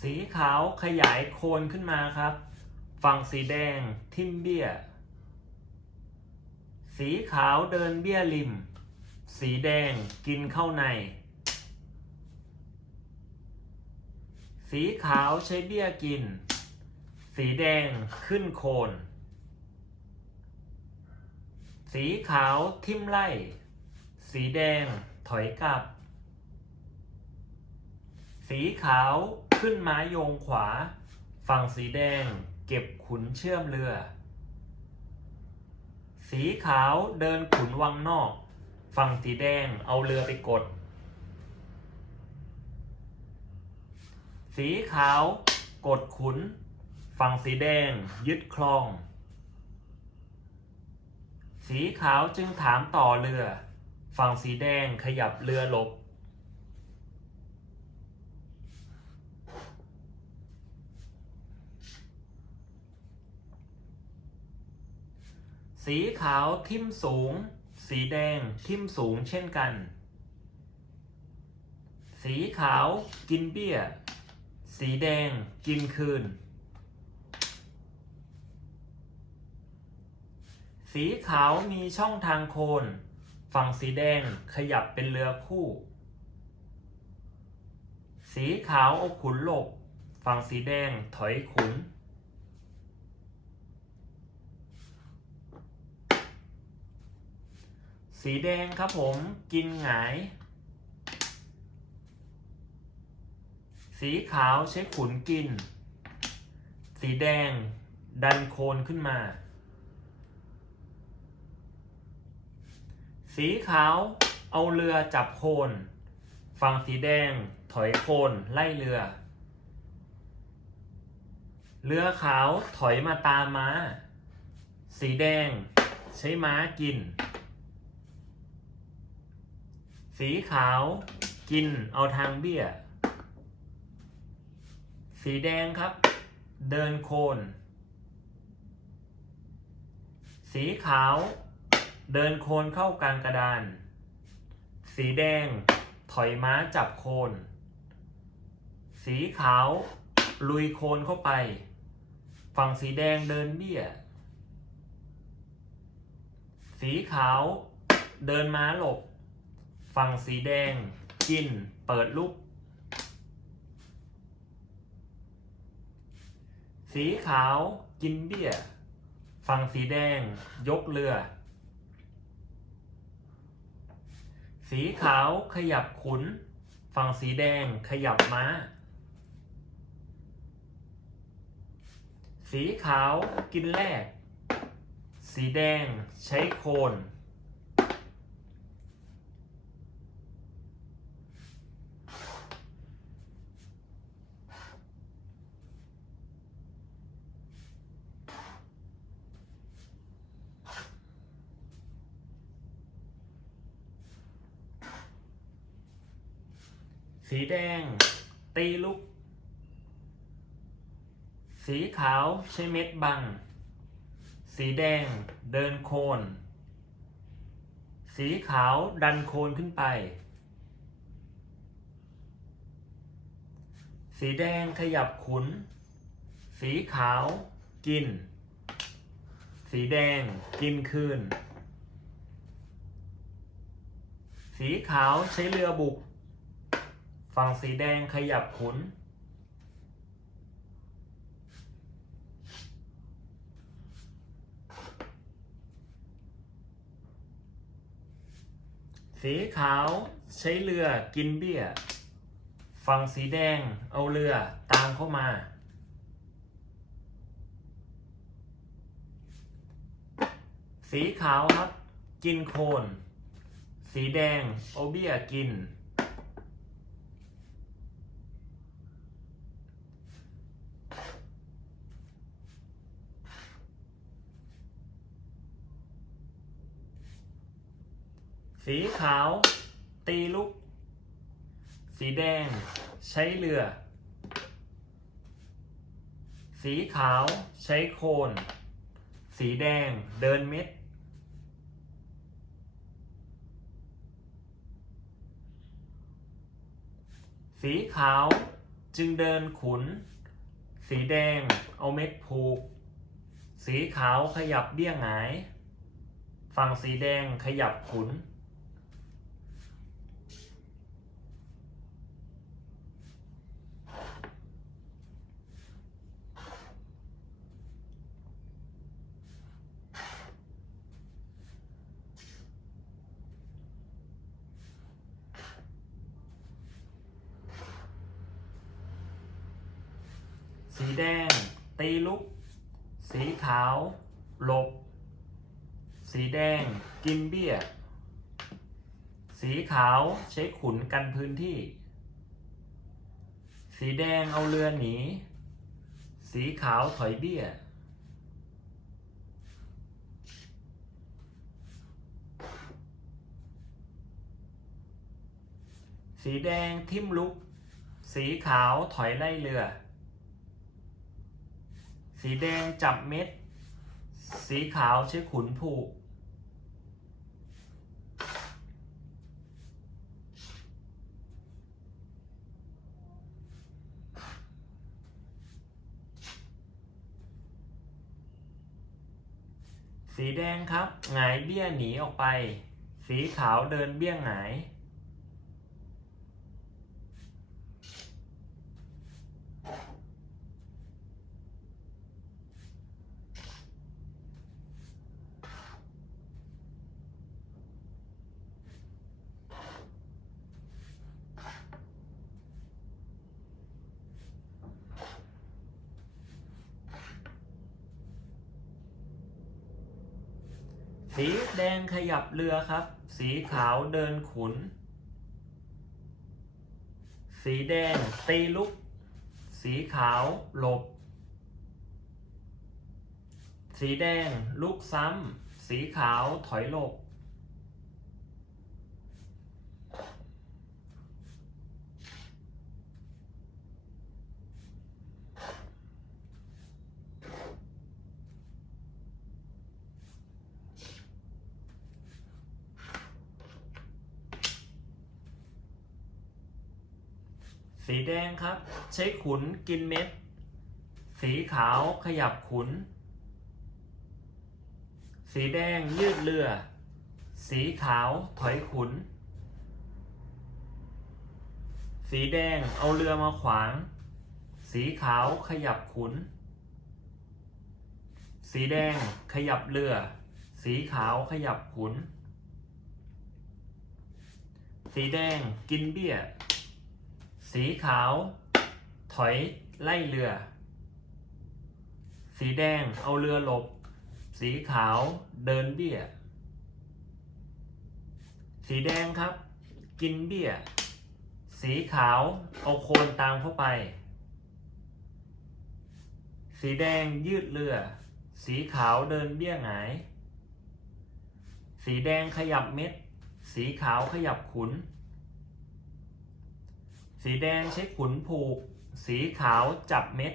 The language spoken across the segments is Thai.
สีขาวขยายโคนขึ้นมาครับ ฝั่งสีแดงทิมเบี้ย สีขาวเดินเบี้ยริม สีแดงกินเข้าใน สีขาวใช้เบี้ยกิน สีแดงขึ้นโคน สีขาวทิมไล่ สีแดงถอยกลับ สีขาวขึ้นไม้โยงขวา ฝั่งสีแดงเก็บขุนเชื่อมเรือ สีขาวเดินขุนวังนอก ฝั่งสีแดงเอาเรือไปกด สีขาวกดขุน ฝั่งสีแดงยึดคลอง สีขาวจึงถามต่อเรือ ฝั่งสีแดงขยับเรือหลบ สีขาวทิ่มสูง สีแดงทิ่มสูงเช่นกัน สีขาวกินเบี้ย สีแดงกินคืน สีขาวมีช่องทางโคน ฝั่งสีแดงขยับเป็นเรือคู่ สีขาวเอาขุนหลบ ฝั่งสีแดงถอยขุน สีแดงครับผมกินหงาย สีขาวใช้ขุนกิน สีแดงดันโคนขึ้นมา สีขาวเอาเรือจับโคน ฝั่งสีแดงถอยโคนไล่เรือ เรือขาวถอยมาตามม้า สีแดงใช้ม้ากิน สีขาวกินเอาทางเบี้ย สีแดงครับ เดินโคน สีขาว เดินโคนเข้ากลางกระดาน สีแดง ถอยม้าจับโคน สีขาว ลุยโคนเข้าไป ฝั่งสีแดงเดินเบี้ย สีขาว เดินม้าหลบ ฝั่งสีแดงกินเปิดลุก สีขาวกินเบี้ย ฝั่งสีแดงยกเรือ สีขาวขยับขุน ฝั่งสีแดงขยับม้า สีขาวกินแรก สีแดงใช้โคน สีแดง ตีลุก สีขาวใช้เม็ดบัง สีแดงเดินโคน สีขาวดันโคนขึ้นไป สีแดงขยับขุน สีขาวกิน สีแดงกินคืน สีขาวใช้เรือบุก ฝั่งสีแดงขยับขุน สีขาวใช้เรือกินเบี้ย ฝั่งสีแดงเอาเรือตามเข้ามา สีขาวครับ กินโคน สีแดงเอาเบี้ยกิน สีขาว ตีลุก สีแดง ใช้เรือ สีขาว ใช้โคน สีแดง เดินเม็ด สีขาวจึงเดินขุน สีแดง เอาเม็ดผูก สีขาวขยับเบี้ยงหงาย ฝั่งสีแดงขยับขุน สีแดง ตีลุก สีขาว หลบ สีแดง กินเบี้ย สีขาวใช้ขุนกันพื้นที่ สีแดงเอาเรือหนี สีขาวถอยเบี้ยสีแดงทิ่มลุก สีขาวถอยไล่เรือ สีแดงจับเม็ด สีขาวใช้ขุนผูก สีแดงครับ หงายเบี้ยหนีออกไป สีขาวเดินเบี้ยหงาย สีแดงขยับเรือครับ สีขาวเดินขุน สีแดงตีลุก สีขาวหลบ สีแดงลุกซ้ำ สีขาวถอยหลบ สีแดงครับ ใช้ขุนกินเม็ด สีขาวขยับขุน สีแดงยืดเรือ สีขาวถอยขุน สีแดงเอาเรือมาขวาง สีขาวขยับขุน สีแดงขยับเรือ สีขาวขยับขุน สีแดงกินเบี้ย สีขาว ถอยไล่เรือ สีแดงเอาเรือหลบ สีขาวเดินเบี้ย สีแดงครับ กินเบี้ย สีขาวเอาโคนตามเข้าไป สีแดงยืดเรือ สีขาวเดินเบี้ยหงาย สีแดงขยับเม็ด สีขาวขยับขุน สีแดงใช้ขุนผูก สีขาวจับเม็ด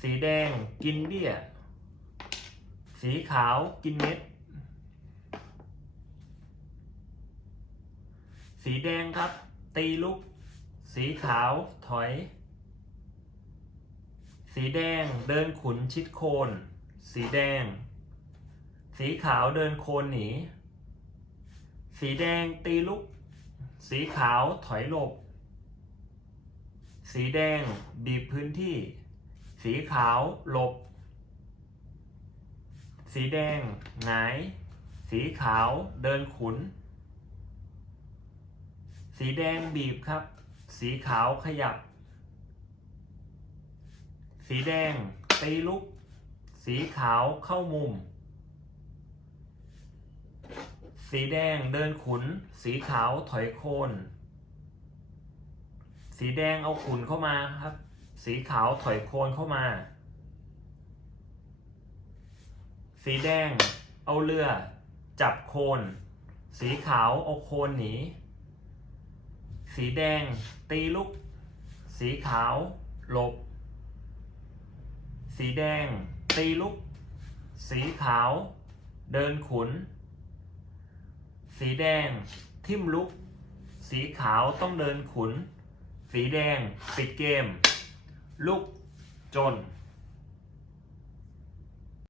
สีแดงกินเบี้ย สีขาวกินเม็ด สีแดงครับ ตีลุก สีขาวถอย สีแดงเดินขุนชิดโคน สีแดง สีขาวเดินโคนหนี สีแดงตีลุก สีขาวถอยหลบ สีแดงบีบพื้นที่ สีขาวหลบ สีแดงหงาย สีขาวเดินขุน สีแดงบีบครับ สีขาวขยับ สีแดงตีลุก สีขาวเข้ามุม สีแดงเดินขุน สีขาวถอยโคน สีแดงเอาขุนเข้ามาครับ สีขาวถอยโคนเข้ามา สีแดงเอาเรือ จับโคน สีขาวเอาโคนหนี สีแดงตีลุก สีขาวหลบ สีแดงตีลุก สีขาว เดินขุน สีแดงทิมลุก สีขาวต้องเดินขุน สีแดงปิดเกม ลุกจน